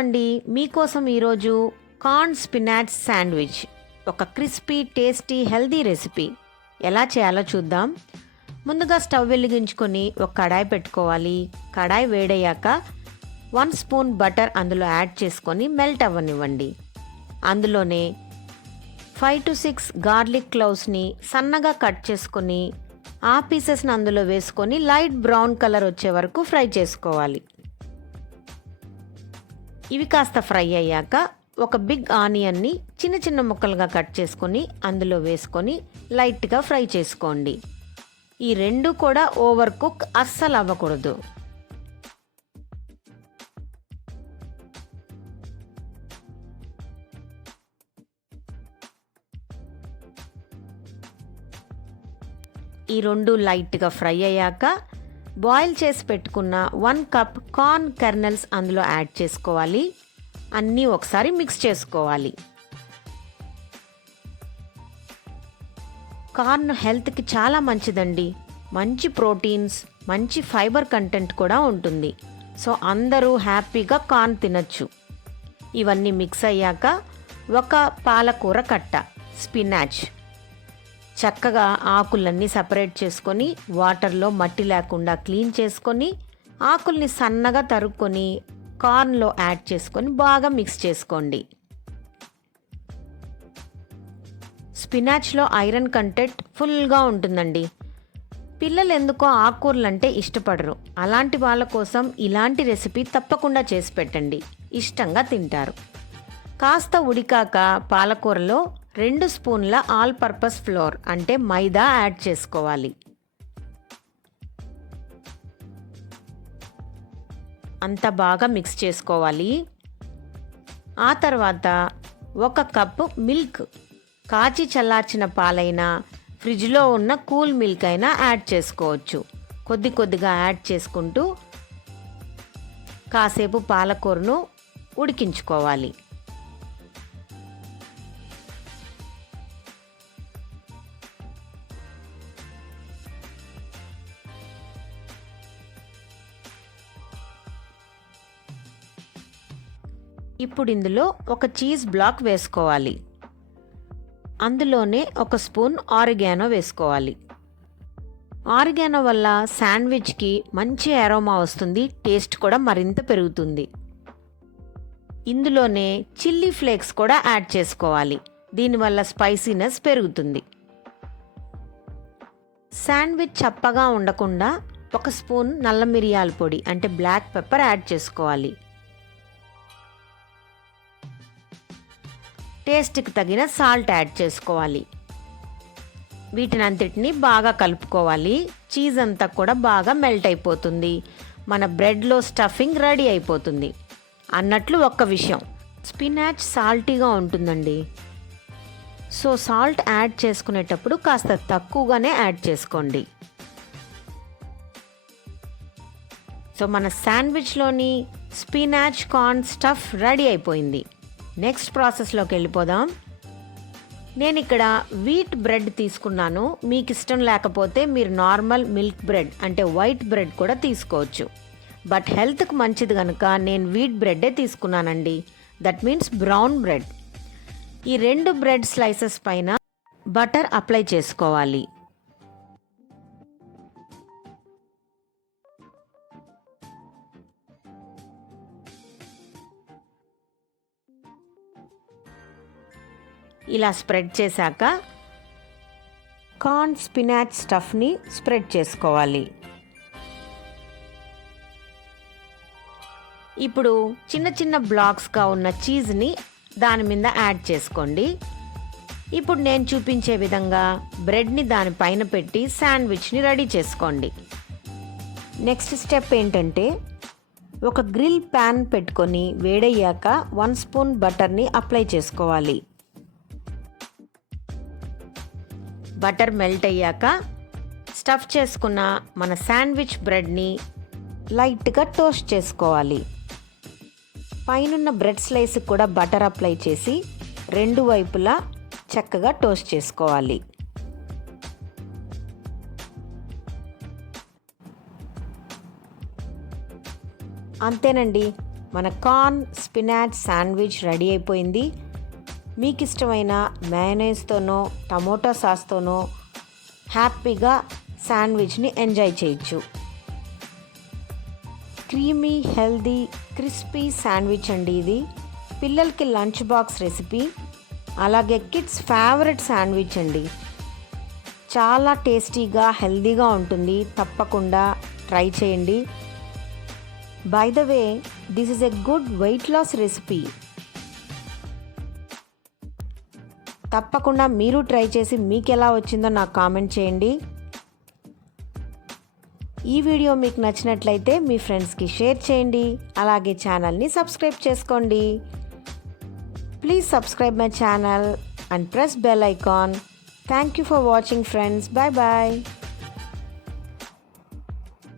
అండి, మీకోసం ఈరోజు కార్న్ స్పినాచ్ శాండ్విచ్, ఒక క్రిస్పీ టేస్టీ హెల్దీ రెసిపీ ఎలా చేయాలో చూద్దాం. ముందుగా స్టవ్ వెలిగించుకొని ఒక కడాయి పెట్టుకోవాలి. కడాయి వేడయ్యాక 1 స్పూన్ బటర్ అందులో యాడ్ చేసుకొని మెల్ట్ అవ్వనివ్వండి. అందులోనే 5 to 6 గార్లిక్ క్లౌస్ని సన్నగా కట్ చేసుకొని ఆ పీసెస్ని అందులో వేసుకొని లైట్ బ్రౌన్ కలర్ వచ్చే వరకు ఫ్రై చేసుకోవాలి. ఇవి కాస్త ఫ్రై అయ్యాక ఒక బిగ్ ఆనియన్ని చిన్న చిన్న ముక్కలుగా కట్ చేసుకొని అందులో వేసుకొని లైట్గా ఫ్రై చేసుకోండి. ఈ రెండు కూడా ఓవర్ కుక్ అస్సలు అవ్వకూడదు. ఈ రెండు లైట్గా ఫ్రై అయ్యాక బాయిల్ చేసి పెట్టుకున్న 1 కప్ కార్న్ కెర్నల్స్ అందులో యాడ్ చేసుకోవాలి. అన్నీ ఒకసారి మిక్స్ చేసుకోవాలి. కార్న్ హెల్త్కి చాలా మంచిదండి. మంచి ప్రోటీన్స్, మంచి ఫైబర్ కంటెంట్ కూడా ఉంటుంది. సో అందరూ హ్యాపీగా కార్న్ తినచ్చు. ఇవన్నీ మిక్స్ అయ్యాక ఒక పాలకూర కట్ట స్పినాచ్ చక్కగా ఆకులన్నీ సపరేట్ చేసుకొని వాటర్లో మట్టి లేకుండా క్లీన్ చేసుకొని ఆకుల్ని సన్నగా తరుక్కొని కార్న్లో యాడ్ చేసుకొని బాగా మిక్స్ చేసుకోండి. స్పినాచ్లో ఐరన్ కంటెంట్ ఫుల్గా ఉంటుందండి. పిల్లలు ఎందుకో ఆకుకూరలు అంటే ఇష్టపడరు. అలాంటి వాళ్ళ కోసం ఇలాంటి రెసిపీ తప్పకుండా చేసి పెట్టండి, ఇష్టంగా తింటారు. కాస్త ఉడికాక పాలకూరలో 2 స్పూన్ల ఆల్ పర్పస్ ఫ్లోర్ అంటే మైదా యాడ్ చేసుకోవాలి. అంతా బాగా మిక్స్ చేసుకోవాలి. ఆ తర్వాత 1 కప్పు మిల్క్, కాచి చల్లార్చిన పాలైనా ఫ్రిడ్జ్లో ఉన్న కూల్ మిల్క్ అయినా యాడ్ చేసుకోవచ్చు. కొద్ది కొద్దిగా యాడ్ చేసుకుంటూ కాసేపు పాలకూరను ఉడికించుకోవాలి. ఇప్పుడు ఇందులో ఒక చీజ్ బ్లాక్ వేసుకోవాలి. అందులోనే 1 స్పూన్ ఆరిగానో వేసుకోవాలి. ఆరిగానో వల్ల శాండ్విచ్కి మంచి అరోమా వస్తుంది, టేస్ట్ కూడా మరింత పెరుగుతుంది. ఇందులోనే చిల్లీ ఫ్లేక్స్ కూడా యాడ్ చేసుకోవాలి. దీనివల్ల స్పైసీనెస్ పెరుగుతుంది. శాండ్విచ్ చప్పగా ఉండకుండా 1 స్పూన్ నల్ల మిరియాల పొడి అంటే బ్లాక్ పెప్పర్ యాడ్ చేసుకోవాలి. టేస్ట్కి తగిన సాల్ట్ యాడ్ చేసుకోవాలి. వీటినంతటిని బాగా కలుపుకోవాలి. చీజ్ అంతా కూడా బాగా మెల్ట్ అయిపోతుంది. మన బ్రెడ్లో స్టఫింగ్ రెడీ అయిపోతుంది. అన్నట్లు ఒక్క విషయం, స్పినాచ్ సాల్టీగా ఉంటుందండి. సో సాల్ట్ యాడ్ చేసుకునేటప్పుడు కాస్త తక్కువగానే యాడ్ చేసుకోండి. సో మన శాండ్విచ్లోని స్పినాచ్ కార్న్ స్టఫ్ రెడీ అయిపోయింది. నెక్స్ట్ ప్రాసెస్లోకి వెళ్ళిపోదాం. నేను ఇక్కడ వీట్ బ్రెడ్ తీసుకున్నాను. మీకు ఇష్టం లేకపోతే మీరు నార్మల్ మిల్క్ బ్రెడ్ అంటే వైట్ బ్రెడ్ కూడా తీసుకోవచ్చు. బట్ హెల్త్కి మంచిది కనుక నేను వీట్ బ్రెడ్డే తీసుకున్నానండి. That means brown bread. ఈ 2 బ్రెడ్ స్లైసెస్ పైన బటర్ అప్లై చేసుకోవాలి. ఇలా స్ప్రెడ్ చేశాక కార్న్ స్పినాచ్ స్టఫ్ని స్ప్రెడ్ చేసుకోవాలి. ఇప్పుడు చిన్న చిన్న బ్లాక్స్గా ఉన్న చీజ్ని దాని మీద యాడ్ చేసుకోండి. ఇప్పుడు నేను చూపించే విధంగా బ్రెడ్ని దానిపైన పెట్టి శాండ్విచ్ని రెడీ చేసుకోండి. నెక్స్ట్ స్టెప్ ఏంటంటే ఒక గ్రిల్ ప్యాన్ పెట్టుకొని వేడయ్యాక 1 స్పూన్ బటర్ని అప్లై చేసుకోవాలి. బటర్ మెల్ట్ అయ్యాక స్టఫ్ చేసుకున్న మన శాండ్విచ్ బ్రెడ్ని లైట్గా టోస్ట్ చేసుకోవాలి. పైనున్న బ్రెడ్ స్లైస్కి కూడా బటర్ అప్లై చేసి 2 వైపులా చక్కగా టోస్ట్ చేసుకోవాలి. అంతేనండి, మన కార్న్ స్పినాచ్ శాండ్విచ్ రెడీ అయిపోయింది. మీకు ఇష్టమైన మయోనైజ్తోనో టమోటా సాస్తోనో హ్యాపీగా శాండ్విచ్ని ఎంజాయ్ చేయొచ్చు. క్రీమీ హెల్దీ క్రిస్పీ శాండ్విచ్ అండి ఇది. పిల్లలకి లంచ్ బాక్స్ రెసిపీ, అలాగే కిడ్స్ ఫేవరెట్ శాండ్విచ్ అండి. చాలా టేస్టీగా హెల్దీగా ఉంటుంది. తప్పకుండా ట్రై చేయండి. By the way, this is a good weight loss recipe. తప్పకుండా మీరు ట్రై చేసి మీకు ఎలా వచ్చిందో నాకు కామెంట్ చేయండి. ఈ వీడియో మీకు నచ్చినట్లయితే మీ ఫ్రెండ్స్కి షేర్ చేయండి. అలాగే ఛానల్ని సబ్స్క్రైబ్ చేసుకోండి. Please subscribe my channel and press bell icon. Thank you for watching, friends. Bye bye.